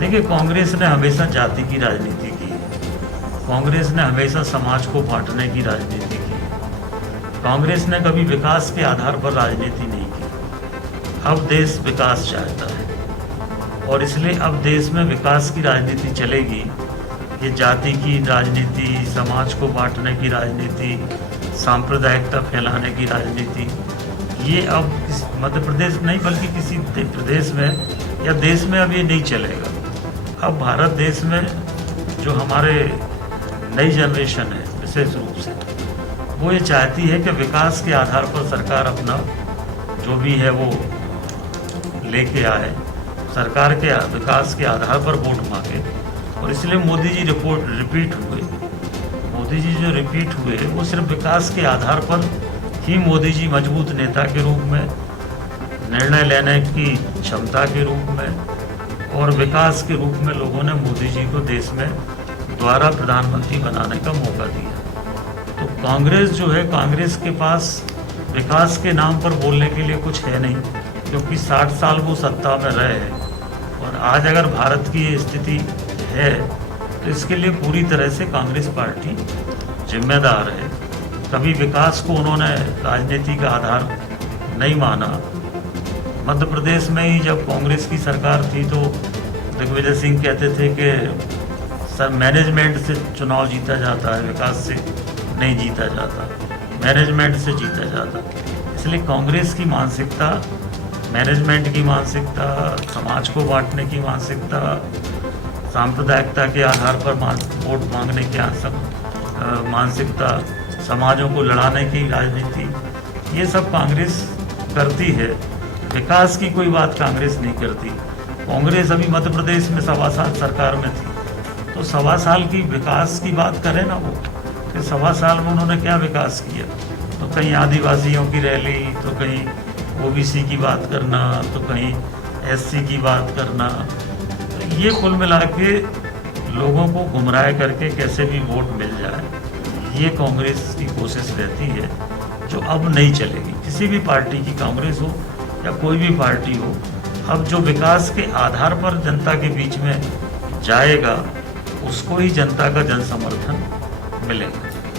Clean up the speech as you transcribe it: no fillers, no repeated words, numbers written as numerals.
देखिए, कांग्रेस ने हमेशा जाति की राजनीति की है। कांग्रेस ने हमेशा समाज को बांटने की राजनीति की। कांग्रेस ने कभी विकास के आधार पर राजनीति नहीं की। अब देश विकास चाहता है और इसलिए अब देश में विकास की राजनीति चलेगी। ये जाति की राजनीति, समाज को बांटने की राजनीति, सांप्रदायिकता फैलाने की राजनीति, ये अब मध्य प्रदेश नहीं बल्कि किसी प्रदेश में या देश में अब ये नहीं चलेगा। अब भारत देश में जो हमारे नई जनरेशन है विशेष रूप से, वो ये चाहती है कि विकास के आधार पर सरकार अपना जो भी है वो लेके आए, सरकार के विकास के आधार पर वोट मांगे। और इसलिए मोदी जी रिपीट हुए। मोदी जी जो रिपीट हुए वो सिर्फ विकास के आधार पर ही मोदी जी मजबूत नेता के रूप में, निर्णय लेने की क्षमता के रूप में और विकास के रूप में लोगों ने मोदी जी को देश में दोबारा प्रधानमंत्री बनाने का मौका दिया। तो कांग्रेस जो है, कांग्रेस के पास विकास के नाम पर बोलने के लिए कुछ है नहीं, क्योंकि 60 साल वो सत्ता में रहे हैं। और आज अगर भारत की ये स्थिति है तो इसके लिए पूरी तरह से कांग्रेस पार्टी जिम्मेदार है। कभी विकास को उन्होंने राजनीति का आधार नहीं माना। मध्य प्रदेश में ही जब कांग्रेस की सरकार थी तो दिग्विजय सिंह कहते थे कि सर मैनेजमेंट से चुनाव जीता जाता है, विकास से नहीं जीता जाता, मैनेजमेंट से जीता जाता। इसलिए कांग्रेस की मानसिकता, मैनेजमेंट की मानसिकता, समाज को बांटने की मानसिकता, सांप्रदायिकता के आधार पर वोट मांगने की मानसिकता, समाजों को लड़ाने की राजनीति, ये सब कांग्रेस करती है। विकास की कोई बात कांग्रेस नहीं करती। कांग्रेस अभी मध्य प्रदेश में 1.25 साल सरकार में थी, तो 1.25 साल की विकास की बात करें ना वो, कि 1.25 साल में उन्होंने क्या विकास किया। तो कहीं आदिवासियों की रैली, तो कहीं ओबीसी की बात करना, तो कहीं एससी की बात करना। तो ये कुल मिला के लोगों को गुमराह करके कैसे भी वोट मिल जाए, ये कांग्रेस की कोशिश रहती है, जो अब नहीं चलेगी। किसी भी पार्टी की, कांग्रेस हो या कोई भी पार्टी हो, अब जो विकास के आधार पर जनता के बीच में जाएगा उसको ही जनता का जन समर्थन मिलेगा।